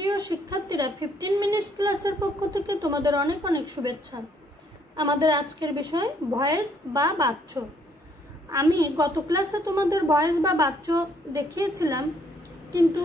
প্রিয় শিক্ষার্থীরা 15 মিনিটস ক্লাসের পক্ষ থেকে তোমাদের অনেক অনেক শুভেচ্ছা। আমাদের আজকের বিষয় ভয়েস বা বাচ্য। আমি গত ক্লাসে তোমাদের ভয়েস বা বাচ্য দেখিয়েছিলাম, কিন্তু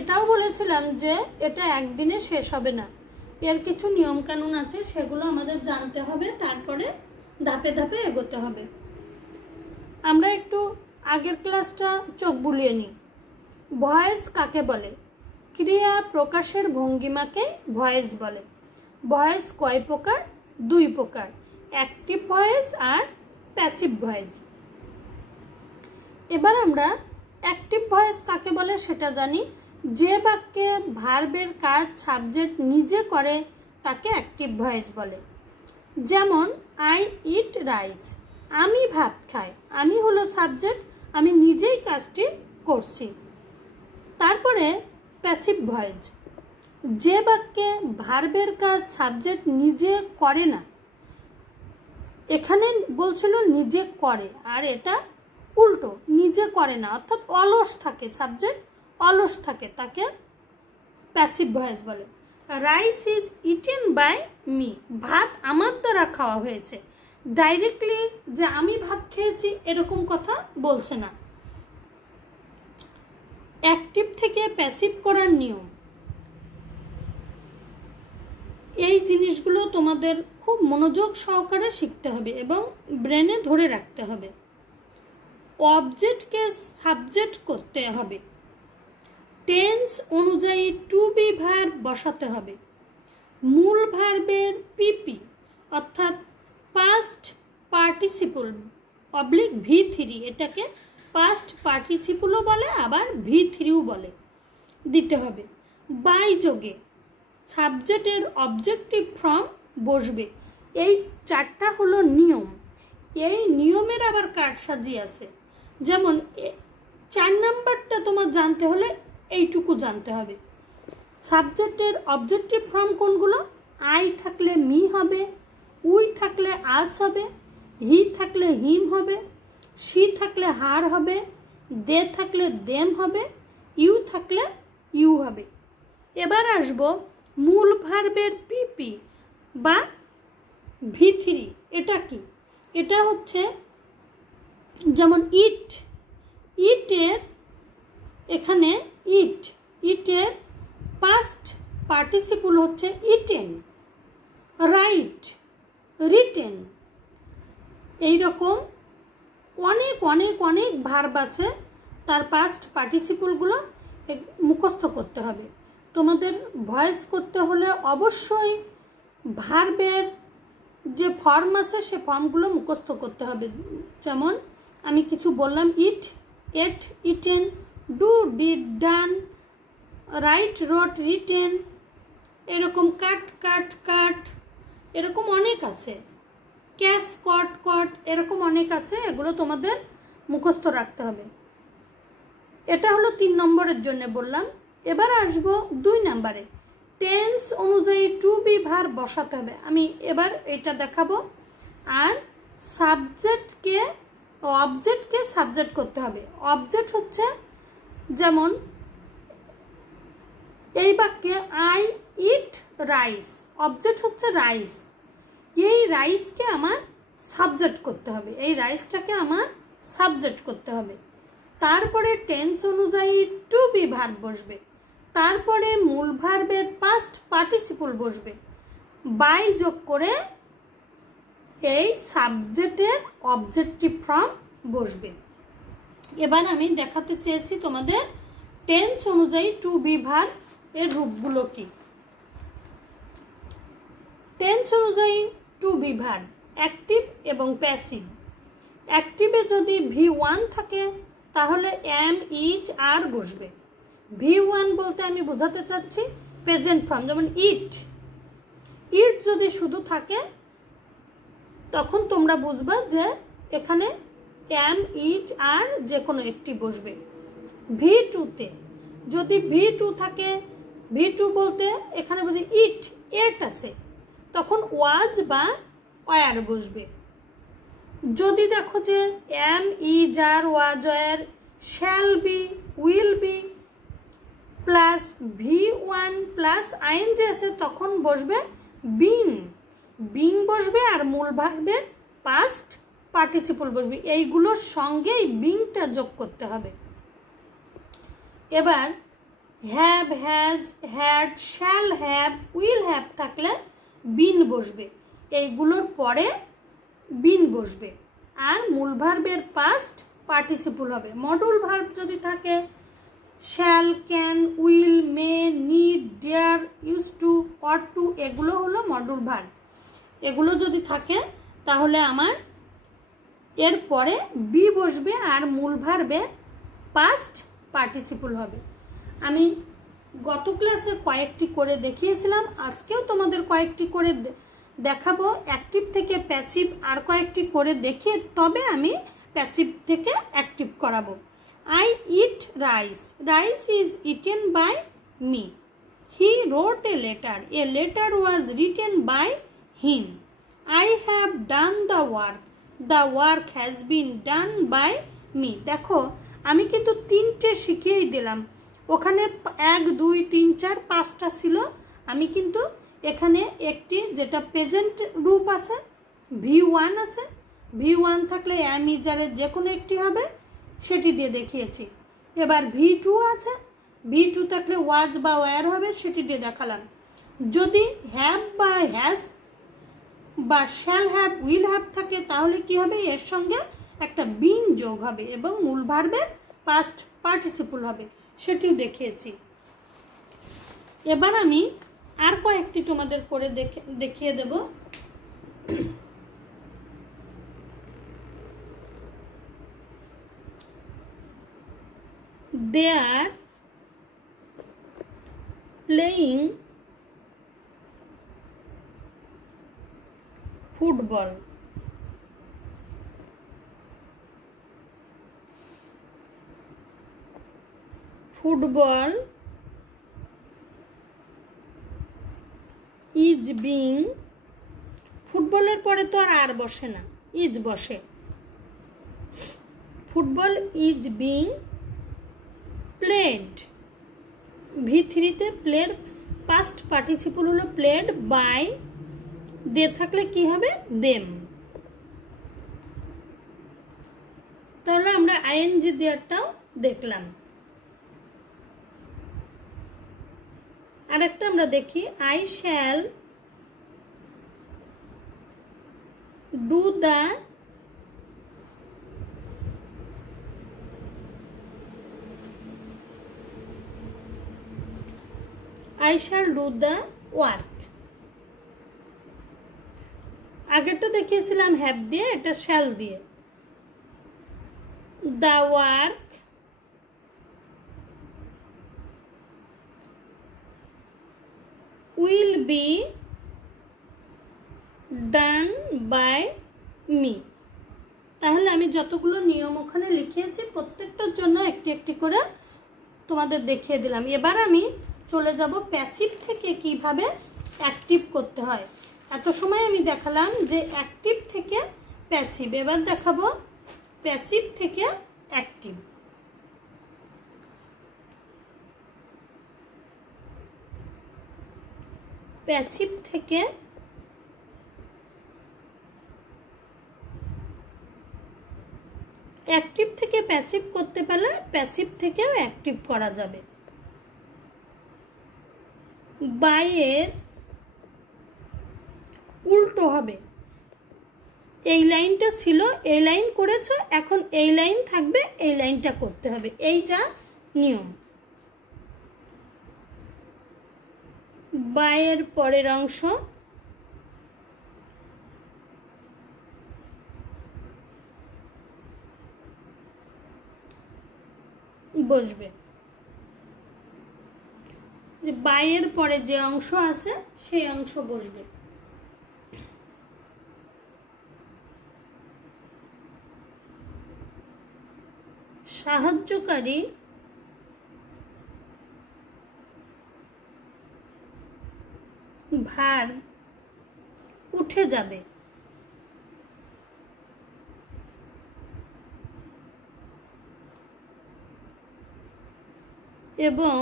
এটাও বলেছিলাম যে এটা একদিনে শেষ হবে না, এর কিছু নিয়মকানুন আছে, সেগুলো আমাদের জানতে হবে, তারপরে ধাপে ধাপে এগোতে হবে। আমরা একটু আগের ক্লাসটা চোখ বুলিয়ে নিই। ভয়েস কাকে বলে? ক্রিয়া প্রকাশের ভঙ্গিমাকে ভয়েস বলে। ভয়েস কয় প্রকার? দুই প্রকার, অ্যাক্টিভ ভয়েস আর প্যাসিভ ভয়েস। এবার আমরা অ্যাক্টিভ ভয়েস কাকে বলে সেটা জানি। যে বাক্যে ভার্বের কাজ সাবজেক্ট নিজে করে তাকে অ্যাক্টিভ ভয়েস বলে। যেমন আই ইট রাইস, আমি ভাত খাই, আমি হলো সাবজেক্ট, আমি নিজেই কাজটি করছি। তারপরে প্যাসিভ ভয়েস, যে বাক্যে ভার্বের কাজ সাবজেক্ট নিজে করে না, এখানে বলছিল নিজে করে, আর এটা উল্টো, নিজে করে না, অর্থাৎ অলস থাকে, সাবজেক্ট অলস থাকে, তাকে প্যাসিভ ভয়েস বলে। Rice is eaten by me, ভাত আমার দ্বারা খাওয়া হয়েছে, ডাইরেক্টলি যে আমি ভাত খেয়েছি এরকম কথা বলছে না। অ্যাক্টিভ থেকে প্যাসিভ করার নিয়ম, এই জিনিসগুলো তোমাদের খুব মনোযোগ সহকারে শিখতে হবে এবং ব্রেনে ধরে রাখতে হবে। অবজেক্টকে সাবজেক্ট করতে হবে, টেন্স অনুযায়ী টু বি ভার্ব বসাতে হবে, মূল ভার্বের পিপি অর্থাৎ পাস্ট পার্টিসিপল অবলিক V3, এটাকে পাস্ট পার্টিসিপলও বলে আবার V3ও বলে, দিতে হবে। বাই যোগে সাবজেক্টের অবজেক্টিভ ফর্ম বসবে। এই চারটা হলো নিয়ম। এই নিয়মের আবার কারসাজি আছে, যেমন 4 নাম্বারটা তোমার জানতে হলে এইটুকু জানতে হবে। সাবজেক্টের অবজেক্টিভ ফর্ম কোনগুলো? আই থাকলে মি হবে, উই থাকলে আস হবে, হি থাকলে হিম হবে, সি থাকলে হার হবে, দে থাকলে দেম হবে, ইউ থাকলে ইউ হবে। এবার আসবো মূল ভার্বের পিপি বা V3। এটা কি? এটা হচ্ছে যেমন ইট, ইটের এখানে ইটের পাস্ট পার্টিসিপল হচ্ছে ইটেন, রাইট রিটেন। এইরকম অনেক অনেক অনেক ভার্ব আছে, তার পাস্ট পার্টিসিপলগুলো মুখস্থ করতে হবে। তোমাদের ভয়েস করতে হলে অবশ্যই ভার্বের যে ফর্ম আছে সে ফর্মগুলো মুখস্থ করতে হবে। যেমন আমি কিছু বললাম, eat, ate, eaten, do, did, done, write, wrote, written, এরকম কাট, কাট, কাট, এরকম অনেক আছে, ক্যাশ, কট, কট, এরকম অনেক আছে, এগুলো তোমাদের মুখস্থ রাখতে হবে। এটা হলো 3 নম্বরের জন্য বললাম। এবার আসবো 2 নম্বরে, টেন্স অনুযায়ী টু বি ভার্ব বসাতে হবে। আমি এবার এটা দেখাবো। আর অবজেক্টকে সাবজেক্ট করতে হবে। অবজেক্ট হচ্ছে যেমন এই বাক্যে আই ইট রাইস, অবজেক্ট হচ্ছে রাইস, এই রাইসকে আমার সাবজেক্ট করতে হবে, এই রাইসটাকে আমার সাবজেক্ট করতে হবে। তারপরে টেন্স অনুযায়ী টু বি ভার্ব বসবে, তারপরে মূল ভার্বের পাস্ট পার্টিসিপল বসবে, বাই যোগ করে এই সাবজেক্টের অবজেক্টিভ ফর্ম বসবে। এবার আমি দেখাতে চেয়েছি তোমাদের টেন্স অনুযায়ী টু বি ভার্ব এর রূপগুলো কি। টেন্স অনুযায়ী টু বি ভার্ব অ্যাক্টিভ এবং প্যাসিভ। অ্যাক্টিভে যদি V1 থাকে তাহলে এম, ইজ, আর বসবে। V1 বলতে আমি বোঝাতে চাচ্ছি প্রেজেন্ট ফর্ম, যেমন ইট। ইট যদি শুধু থাকে তখন তোমরা বুঝবা যে এখানে এম, ইজ, আর যে কোনো একটি বসবে। V2তে যদি V2 থাকে, V2 বলতে এখানে বলতে ইট, এট আছে, তখন ওয়াজ বা ওয়ার বসবে। যদি দেখো যে am, is, are, was, were, shall be, will be, plus V1 plus ING আছে, তখন বসবে বিং, বিং বসবে আর মূল ভার্বের পাস্ট পার্টিসিপল বসবে। এইগুলোর সঙ্গে এই বিংটা যোগ করতে হবে। এবার have, has, had, shall have, will have থাকলে বিন বসবে, এইগুলোর পরে বিন বসবে আর মূল ভার্বের পাস্ট পার্টিসিপল হবে। মডুল ভার্ব যদি থাকে shall, can, will, may, need, dare, use to, ought to, এগুলো হলো মডুল ভার্ব। এগুলো যদি থাকে তাহলে আমার এর পরে বি বসবে আর মূল ভার্বের পাস্ট পার্টিসিপল হবে। আমি গত ক্লাসে কয়েকটি করে দেখিয়েছিলাম, আজকেও তোমাদের কয়েকটি করে দেখাবো। অ্যাক্টিভ থেকে প্যাসিভ আর কয়েকটি করে দেখিয়ে তবে আমি প্যাসিভ থেকে অ্যাক্টিভ করাবো। I eat rice. Rice is eaten by me. He wrote a letter. A letter was written by him. I have done the work. The work has been done by me. দেখো আমি কিন্তু তিনটে শিখিয়েই দিলাম, ওখানে 1 2 3 4 5টা ছিল। আমি কিন্তু এখানে একটি যেটা প্রেজেন্ট রূপ আছে V1 আছে, V1 থাকলে am is are যে কোনো একটি হবে, সেটি দিয়ে দেখিয়েছি। এবার V2 আছে, V2 থাকলে ওয়াজ বা ওয়ার হবে, সেটি দিয়ে দেখালাম। যদি হ্যাভ বা হ্যাজ বা শ্যাল হ্যাভ, উইল হ্যাভ থাকে তাহলে কি হবে, এর সঙ্গে একটা বিং যোগ হবে এবং মূল ভার্বের পাস্ট পার্টিসিপল হবে, সেটিও দেখিয়েছি। এবার আমি আর কয়েকটি তোমাদের করে দেখিয়ে দেব। They are playing football. Football is being, ফুটবলের পরে তো আর বসে না, ইজ বসে। ফুটবল ইজ বিং প্লেড, V3তে প্লেড পাস্ট পার্টিসিপল হলো প্লেড বাই, দে থাকলে কি হবে দেম। তাহলে আমরা আইএনজি দেয়ারটাও দেখলাম। আরেকটা আমরা দেখি, I shall do the I shall do the work. আগেরটা দেখিয়েছিলাম হ্যাভ দিয়ে, এটা শ্যাল দিয়ে। The work will be done by me. তাহলে আমি যতগুলো নিয়ম ওখানে লিখিয়েছি প্রত্যেকটার জন্য একটি একটি করে তোমাদের দেখিয়ে দিলাম। এবার আমি চলে যাব প্যাসিভ থেকে কিভাবে অ্যাক্টিভ করতে হয়। এত সময় আমি দেখালাম যে অ্যাক্টিভ থেকে প্যাসিভ, এবার দেখাবো প্যাসিভ থেকে অ্যাক্টিভ। প্যাসিভ থেকে অ্যাক্টিভ থেকে প্যাসিভ করতে পারলে প্যাসিভ থেকেও অ্যাক্টিভ করা যাবে। বাইয়ের উল্টো হবে, এই লাইনটা ছিল, এই লাইন করেছো, এখন এই লাইন থাকবে, এই লাইনটা করতে হবে, এই যা নিয়ম। বাইয়ের পরের অংশ বসবে, বাইয়ের পরে যে অংশ আছে সেই অংশ বসবে। সাহায্যকারী ভার উঠে যাবে, এবং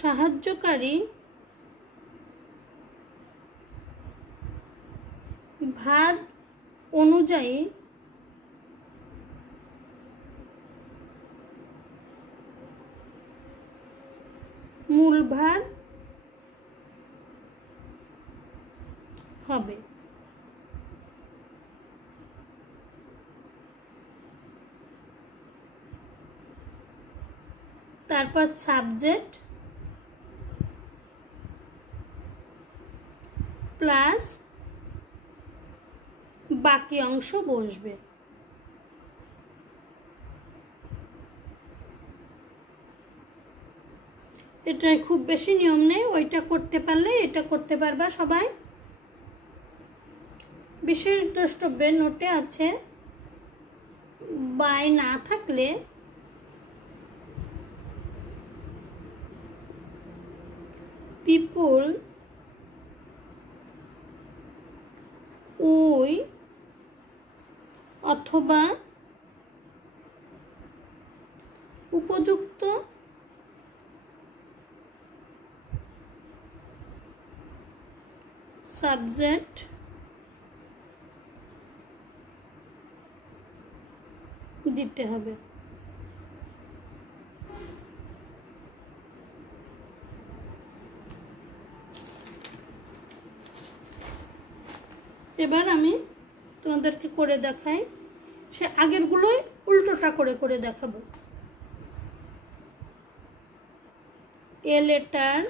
সাহায্যকারী ভার্ব অনুযায়ী মূল ভার্ব হবে। তারপর সাবজেক্ট প্লাস বাকি অংশ বসবে। এটাই খুব বেশি নিয়ম নেই, ওইটা করতে পারলে এটা করতে পারবা সবাই। বিশেষ দ্রষ্টব্যে নোটে আছে বাই না থাকলে পিপল উই অথবা উপযুক্ত সাবজেক্ট দিতে হবে। এবার আমি তোমাদেরকে করে দেখাই, সে আগেরগুলোই উল্টোটা করে করে দেখাবো। A letter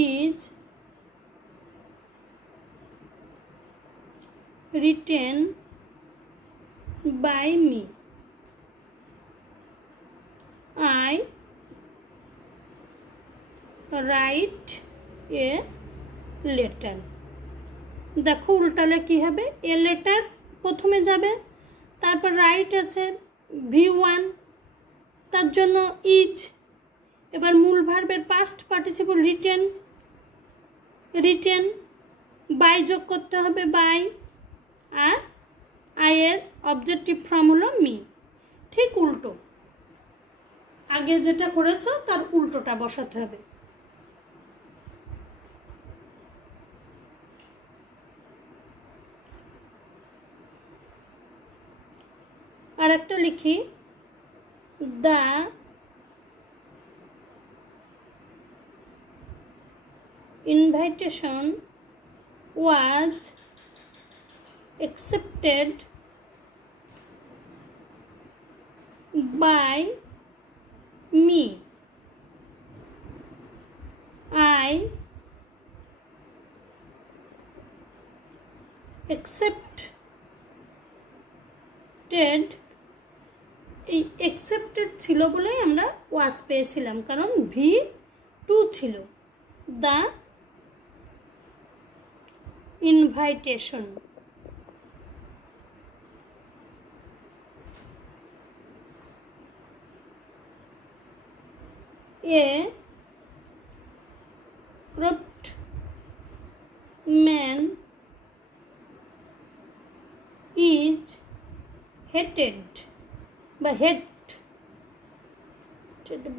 is written by me. I write a letter. দেখো উল্টালে কি হবে, এ লেটার প্রথমে যাবে, তারপর রাইট আছে V1, তার জন্য ইজ। এবার মূল ভার্বের past participle written, written by যোগ করতে হবে বাই, আর আই এর অবজেক্টিভ ফর্ম হলো মি। ঠিক উল্টো, আগে যেটা করেছো তার উল্টোটা বসাতে হবে। আর একটা লিখি, দা invitation was accepted by me. I accepted, এই accepted ছিল বলেই আমরা was পেয়েছিলাম, কারণ V2 ছিল। the invitation a corrupt man is hated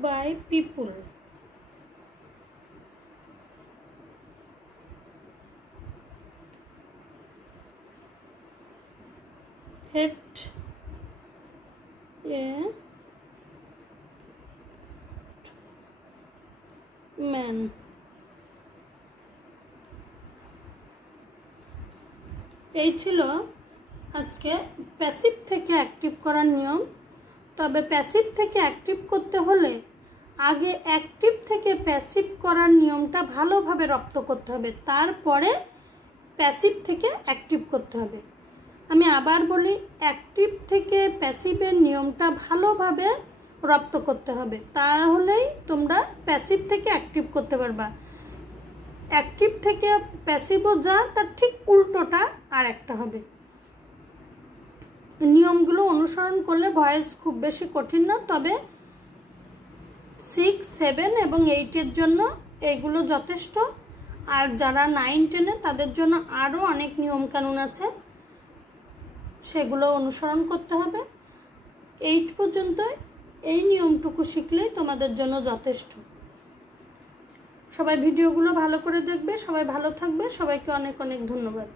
by people. Hate a man. এই ছিল আজকে প্যাসিভ থেকে অ্যাক্টিভ করার নিয়ম। তবে প্যাসিভ থেকে অ্যাক্টিভ করতে হলে আগে অ্যাক্টিভ থেকে প্যাসিভ করার নিয়মটা ভালোভাবে রপ্ত করতে হবে, তারপরে প্যাসিভ থেকে অ্যাক্টিভ করতে হবে। আমি আবার বলি, অ্যাক্টিভ থেকে প্যাসিভের নিয়মটা ভালোভাবে রপ্ত করতে হবে, তাহলেই তোমরা প্যাসিভ থেকে অ্যাক্টিভ করতে পারবা। অ্যাক্টিভ থেকে প্যাসিভও যা, তার ঠিক উল্টোটা আর একটা হবে। নিয়মগুলো অনুসরণ করলে ভয়েস খুব বেশি কঠিন না, তবে 6, 7 এবং 8-এর জন্য এইগুলো যথেষ্ট। আর যারা 9, 10-এ তাদের জন্য আরও অনেক নিয়মকানুন আছে, সেগুলো অনুসরণ করতে হবে। 8 পর্যন্তই এই নিয়মটুকু শিখলেই তোমাদের জন্য যথেষ্ট। সবাই ভিডিওগুলো ভালো করে দেখবে, সবাই ভালো থাকবে, সবাইকে অনেক অনেক ধন্যবাদ।